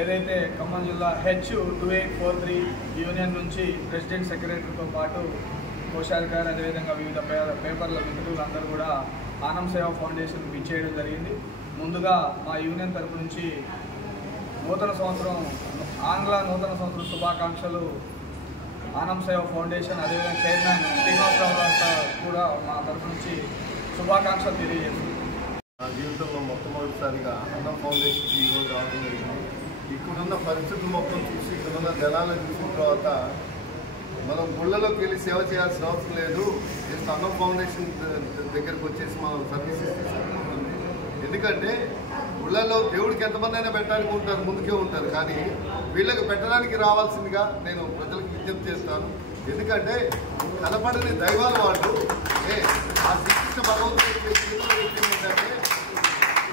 ఏదైతే ఖమ్మం జిల్లా H2843 union నుంచి ప్రెసిడెంట్ సెక్రటరీతో పాటు కోశాధికారి అదేవిధంగా వివిధ పేపర్ల మిత్రులందరూ కూడా ఆనం సేవా ఫౌండేషన్ విచ్చేయడం జరిగింది. ముందుగా మా యూనియన్ తరపు నుంచి ఆంగ్ల నూతన సంవత్సరం శుభాకాంక్షలు ఆనం సేవా ఫౌండేషన్ అదేవిధంగా చైర్మన్ శ్రీనివాసరావు కూడా మా తరపు నుంచి శుభాకాంక్షలు తెలియజేస్తుంది. నా జీవితంలో మొట్టమొదటిసారిగా అన్నం ఫౌండేషన్కి ఈరోజు రావడం జరిగింది. ఇక్కడున్న పరిస్థితులు మొత్తం చూసి ఇక్కడున్న జనాలను చూసిన తర్వాత మనం గుళ్ళలోకి వెళ్ళి సేవ చేయాల్సిన అవసరం లేదు, జస్ట్ అన్నం ఫౌండేషన్ దగ్గరకు వచ్చేసి మనం సర్వీసెస్ తీసుకుంటుంది. ఎందుకంటే గుళ్ళలో దేవుడికి ఎంతమంది అయినా పెట్టడానికి ఉంటారు, ముందుకే ఉంటారు, కానీ వీళ్ళకి పెట్టడానికి రావాల్సిందిగా నేను ప్రజలకు విజ్ఞప్తి చేస్తాను. ఎందుకంటే కనపడని దైవాలు వాళ్ళు ఆ శ్రీకృష్ణ భగవంతుడికి ఏంటంటే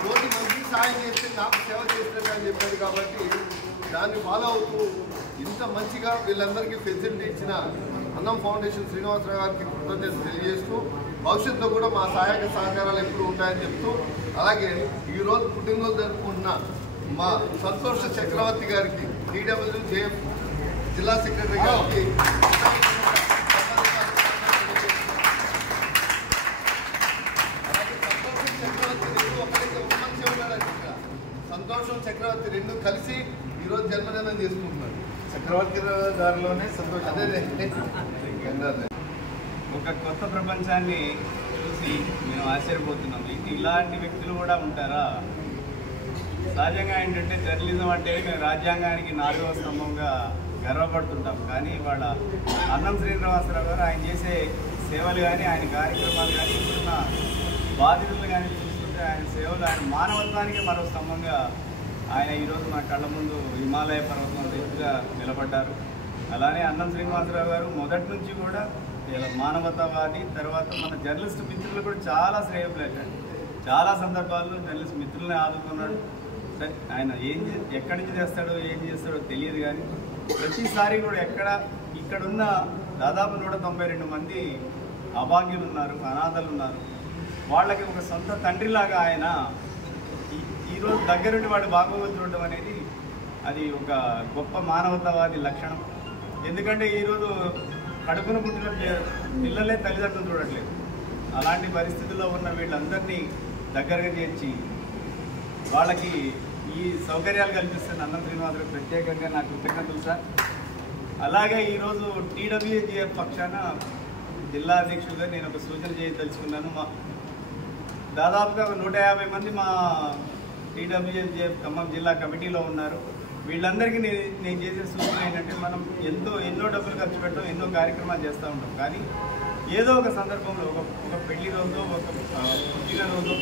రోజు మందికి సాయం చేస్తే నాకు సేవ చేసినట్టు అని చెప్పారు. కాబట్టి దాన్ని ఫాలో అవుతూ ఇంత మంచిగా వీళ్ళందరికీ ఫెసిలిటీ ఇచ్చిన అన్నం ఫౌండేషన్ శ్రీనివాసరావు గారికి కృతజ్ఞతలు తెలియజేస్తూ భవిష్యత్తులో కూడా మా సహాయక సహకారాలు ఎప్పుడు ఉంటాయని చెప్తూ, అలాగే ఈరోజు పుట్టినరోజు జరుపుకుంటున్న మా సంతోష చక్రవర్తి గారికి TWJF జిల్లా సెక్రటరీ గారికి సంతోషం చక్రవర్తి రెండు కలిసి ఈరోజు జన్మదినం చేసుకుంటున్నారు. చక్రవర్తి గారిలోనే సంతోషం. అదే ఒక కొత్త ప్రపంచాన్ని చూసి మేము ఆశ్చర్యపోతున్నాం. ఇలాంటి వ్యక్తులు కూడా ఉంటారా? సహజంగా ఏంటంటే జర్నలిజం అంటే మేము రాజ్యాంగానికి 4వ స్తంభంగా గర్వపడుతుంటాం. కానీ ఇవాళ అన్నం శ్రీనివాసరావు గారు ఆయన చేసే సేవలు కానీ ఆయన కార్యక్రమాలు కానీ ఇప్పుడున్న బాధితులు కానీ చూస్తుంటే ఆయన సేవలు ఆయన మానవత్వానికి మరో స్తంభంగా ఆయన ఈరోజు మా కళ్ళ ముందు హిమాలయ పర్వతం ఎత్తుగా నిలబడ్డారు. అలానే అన్నం శ్రీనివాసరావు గారు మొదటి నుంచి కూడా మానవతావాది, తర్వాత మన జర్నలిస్ట్ మిత్రులు కూడా చాలా శ్రేయప్లేశారు. చాలా సందర్భాల్లో జర్నలిస్ట్ మిత్రుల్ని ఆదుకున్నాడు. సరే ఆయన ఎక్కడి నుంచి చేస్తాడో ఏం చేస్తాడో తెలియదు, కానీ ప్రతిసారి కూడా ఇక్కడున్న దాదాపు 192 మంది అభాగ్యులు ఉన్నారు, అనాథలు ఉన్నారు. వాళ్ళకి ఒక సొంత తండ్రిలాగా ఆయన ఈరోజు దగ్గరుండి వాడు బాగోగులు చూడడం అనేది అది ఒక గొప్ప మానవతావాది లక్షణం. ఎందుకంటే ఈరోజు కడుపున పుట్టిన పిల్లలే తల్లిదండ్రులు చూడట్లేదు. అలాంటి పరిస్థితుల్లో ఉన్న వీళ్ళందరినీ దగ్గరగా చేర్చి వాళ్ళకి ఈ సౌకర్యాలు కల్పిస్తున్న అన్నం శ్రీనివాసరావు ప్రత్యేకంగా నాకు కృతజ్ఞతలు సార్. అలాగే ఈరోజు TWJF పక్షాన జిల్లా అధ్యక్షుడిగా నేను ఒక సూచన చేయదలుచుకున్నాను. దాదాపుగా 150 మంది మా TWJF ఖమ్మం జిల్లా కమిటీలో ఉన్నారు. వీళ్ళందరికీ నేను చేసే సూచన ఏంటంటే, మనం ఎన్నో డబ్బులు ఖర్చు పెట్టడం, ఎన్నో కార్యక్రమాలు చేస్తూ ఉంటాం. కానీ ఏదో ఒక సందర్భంలో ఒక పెళ్లి రోజు, ఒక పుట్టినరోజు,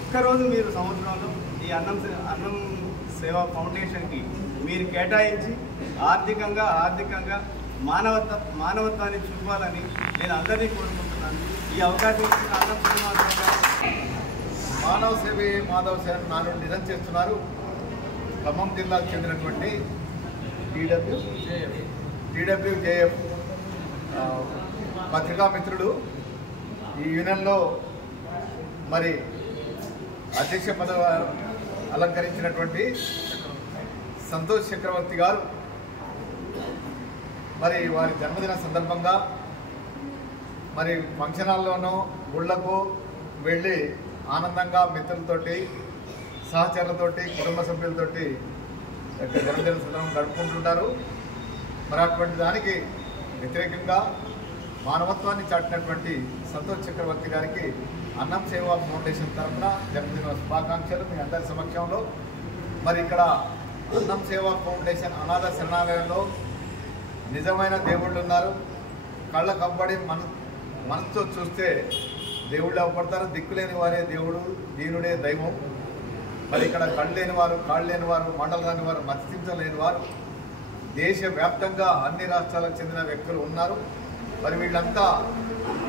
ఒక్కరోజు మీరు సంవత్సరంలో ఈ అన్నం సేవా ఫౌండేషన్కి మీరు కేటాయించి ఆర్థికంగా మానవత్వాన్ని చూపాలని నేను అందరినీ కోరుకుంటున్నాను. ఈ అవకాశం ఇచ్చిన అన్నం శ్రీనివాసరావు గారు మానవ సేవే మాధవ సేవ నాను నిజం చేస్తున్నారు. ఖమ్మం జిల్లాకు చెందినటువంటి TWJF పత్రికా మిత్రుడు ఈ యూనియన్లో మరి అధ్యక్ష పదవి అలంకరించినటువంటి సంతోష్ చక్రవర్తి గారు మరి వారి జన్మదిన సందర్భంగా మరి ఫంక్షన్ హాల్లోనూ గుళ్లకు వెళ్ళి ఆనందంగా మిత్రులతోటి, సహచరులతోటి, కుటుంబ సభ్యులతోటి జన్మదిన సందర్భం గడుపుకుంటుంటారు. మరి అటువంటి దానికి వ్యతిరేకంగా మానవత్వాన్ని చాటినటువంటి సంతోష్ చక్రవర్తి గారికి అన్నం సేవా ఫౌండేషన్ తరఫున జన్మదిన శుభాకాంక్షలు మీ అందరి సమక్షంలో. మరి ఇక్కడ అన్నం సేవా ఫౌండేషన్ అనాథ శరణాలయంలో నిజమైన దేవుళ్ళు ఉన్నారు. కళ్ళ కబ్బడి మనసుతో చూస్తే దేవుళ్ళు అవ్వబడతారు. దిక్కులేని వారే దేవుడు, దీనుడే దైవం. మరి ఇక్కడ కళ్ళు లేనివారు, కాళ్ళు లేనివారు, మండలు రానివారు, మత్స్యంలేని వారు దేశవ్యాప్తంగా అన్ని రాష్ట్రాలకు చెందిన వ్యక్తులు ఉన్నారు. మరి వీళ్ళంతా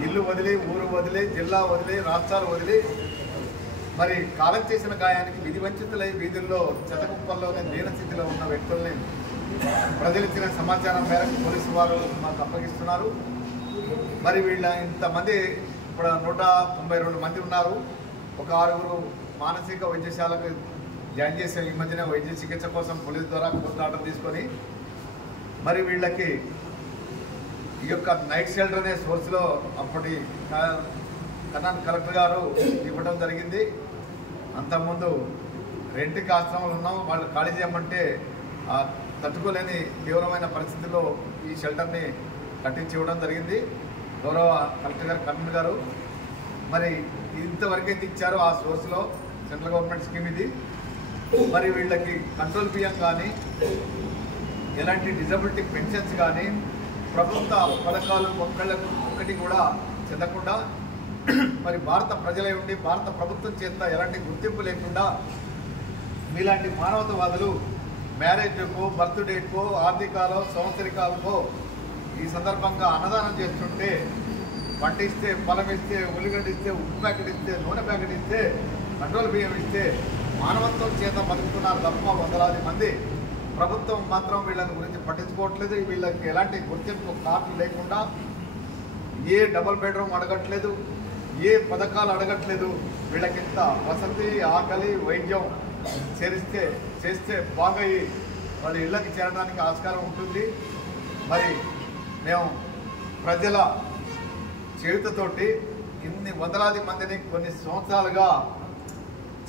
ఇల్లు వదిలి, ఊరు వదిలి, జిల్లా వదిలి, రాష్ట్రాలు వదిలి మరి కాలం చేసిన గాయానికి విధి వంచితులై వీధుల్లో చెతకుప్పల్లోనే దీనస్థితిలో ఉన్న వ్యక్తుల్ని ప్రజలిచ్చిన సమాచారం మేరకు పోలీసు వారు మాకు అప్పగిస్తున్నారు. మరి వీళ్ళ ఇంతమంది ఇప్పుడు 192 మంది ఉన్నారు. ఒక 6 మానసిక వైద్యశాలకు జాయిన్ చేసే ఈ మధ్యన వైద్య చికిత్స కోసం పోలీసు ద్వారా కోర్టు ఆర్డర్ తీసుకొని మరి వీళ్ళకి ఈ యొక్క నైట్ షెల్టర్ అనే సోర్స్లో అప్పటి కర్ణాటక కలెక్టర్ గారు ఇవ్వడం జరిగింది. అంతకుముందు రెంట్కి ఆశ్రమాలు ఉన్నాం, వాళ్ళు ఖాళీ చేయమంటే తట్టుకోలేని తీవ్రమైన పరిస్థితుల్లో ఈ షెల్టర్ని కట్టించి ఇవ్వడం జరిగింది గౌరవ కలెక్టర్ గారు కర్ణన్ గారు. మరి ఇంతవరకైతే ఇచ్చారో ఆ సోర్స్లో సెంట్రల్ గవర్నమెంట్ స్కీమ్ ఇది. మరి వీళ్ళకి కంట్రోల్ బియ్యం కానీ ఎలాంటి డిజబిలిటీ పెన్షన్స్ కానీ ప్రభుత్వ పథకాలు ఒక్కటి కూడా చెందకుండా మరి భారత ప్రజలై ఉండి భారత ప్రభుత్వం చేత ఎలాంటి గుర్తింపు లేకుండా మీలాంటి మానవతావాదులు మ్యారేజ్కో బర్త్డేకో ఆర్థికాలో సంవత్సరికాలకో ఈ సందర్భంగా అన్నదానం చేస్తుంటే పండిస్తే పొలం ఇస్తే ఉల్లిగడ్డ ఇస్తే ఉప్పు ప్యాకెట్ ఇస్తే నూనె ప్యాకెట్ ఇస్తే కంట్రోల్ బియ్యం ఇస్తే మానవత్వం చేత బతుకుతున్నారు తప్ప వందలాది మంది. ప్రభుత్వం మాత్రం వీళ్ళని గురించి పట్టించుకోవట్లేదు. వీళ్ళకి ఎలాంటి గుర్తింపు కార్డు లేకుండా ఏ డబుల్ బెడ్రూమ్ అడగట్లేదు, ఏ పథకాలు అడగట్లేదు. వీళ్ళకింత వసతి ఆకలి వైద్యం చేస్తే బాగయ్యి వాళ్ళ ఇళ్ళకి చేరడానికి ఆస్కారం ఉంటుంది. మరి మేము ప్రజల చేయుతతోటి ఇన్ని వందలాది మందిని కొన్ని సంవత్సరాలుగా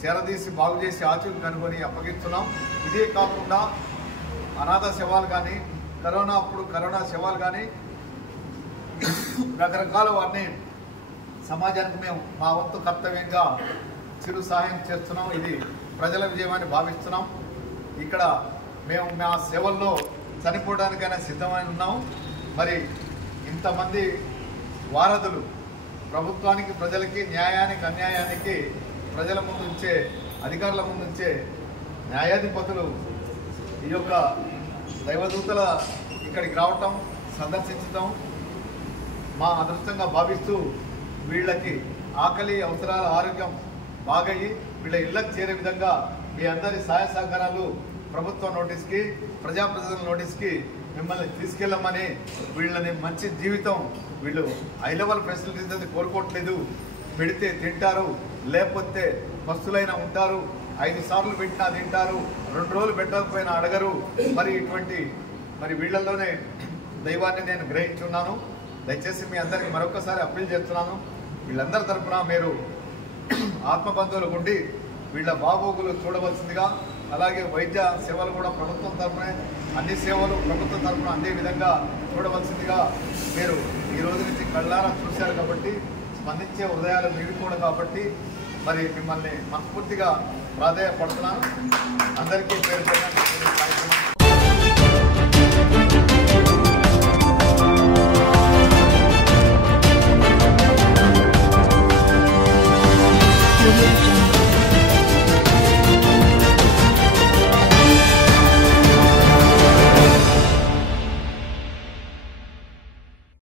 చేరదీసి బాగు చేసి ఆచూకీ కనుగొని అప్పగిస్తున్నాం. ఇదే కాకుండా అనాథ శవాలు కానీ కరోనా అప్పుడు కరోనా శవాలు కానీ రకరకాల వారిని సమాజానికి మేము మా వంతు కర్తవ్యంగా చిరు సహాయం చేస్తున్నాం. ఇది ప్రజల విజయమని భావిస్తున్నాం. ఇక్కడ మేము మా సేవల్లో చనిపోవడానికైనా సిద్ధమై ఉన్నాం. మరి ఇంతమంది వారధులు ప్రభుత్వానికి ప్రజలకి న్యాయానికి అన్యాయానికి ప్రజల ముందు ఉంచే అధికారుల ముందు ఉంచే న్యాయాధిపతులు ఈ యొక్క దైవదూతల ఇక్కడికి రావటం సందర్శించటం మా అదృష్టంగా భావిస్తూ వీళ్ళకి ఆకలి అవసరాల ఆరోగ్యం బాగయ్యి వీళ్ళ ఇళ్ళకి చేరే విధంగా మీ అందరి సహాయ సహకారాలు ప్రభుత్వ నోటీస్కి ప్రజాప్రతినిధుల నోటీస్కి మిమ్మల్ని తీసుకెళ్ళమని వీళ్ళని మంచి జీవితం వీళ్ళు హై లెవెల్ ఫెసిలిటీస్ అది కోరుకోవట్లేదు. పెడితే తింటారు, లేకపోతే పస్తులైనా ఉంటారు, 5 సార్లు పెట్టినా తింటారు, 2 రోజులు పెట్టకపోయినా అడగరు. మరి ఇటువంటి వీళ్ళల్లోనే దైవాన్ని నేను గ్రహించున్నాను. దయచేసి మీ అందరికీ మరొకసారి అప్పీల్ చేస్తున్నాను. వీళ్ళందరి తరఫున మీరు ఆత్మబంధువులు ఉండి వీళ్ళ బాగోగులు చూడవలసిందిగా, అలాగే వైద్య సేవలు కూడా ప్రభుత్వం తరఫునే అన్ని సేవలు ప్రభుత్వం తరఫున అందే విధంగా చూడవలసిందిగా మీరు ఈ రోజు నుంచి కళ్ళారా చూశారు కాబట్టి స్పందించే హృదయాలు మీవి కూడా కాబట్టి మరి మిమ్మల్ని మనస్ఫూర్తిగా ప్రాధాన్యపడుతున్నాను. అందరికీ పేరు కార్యక్రమం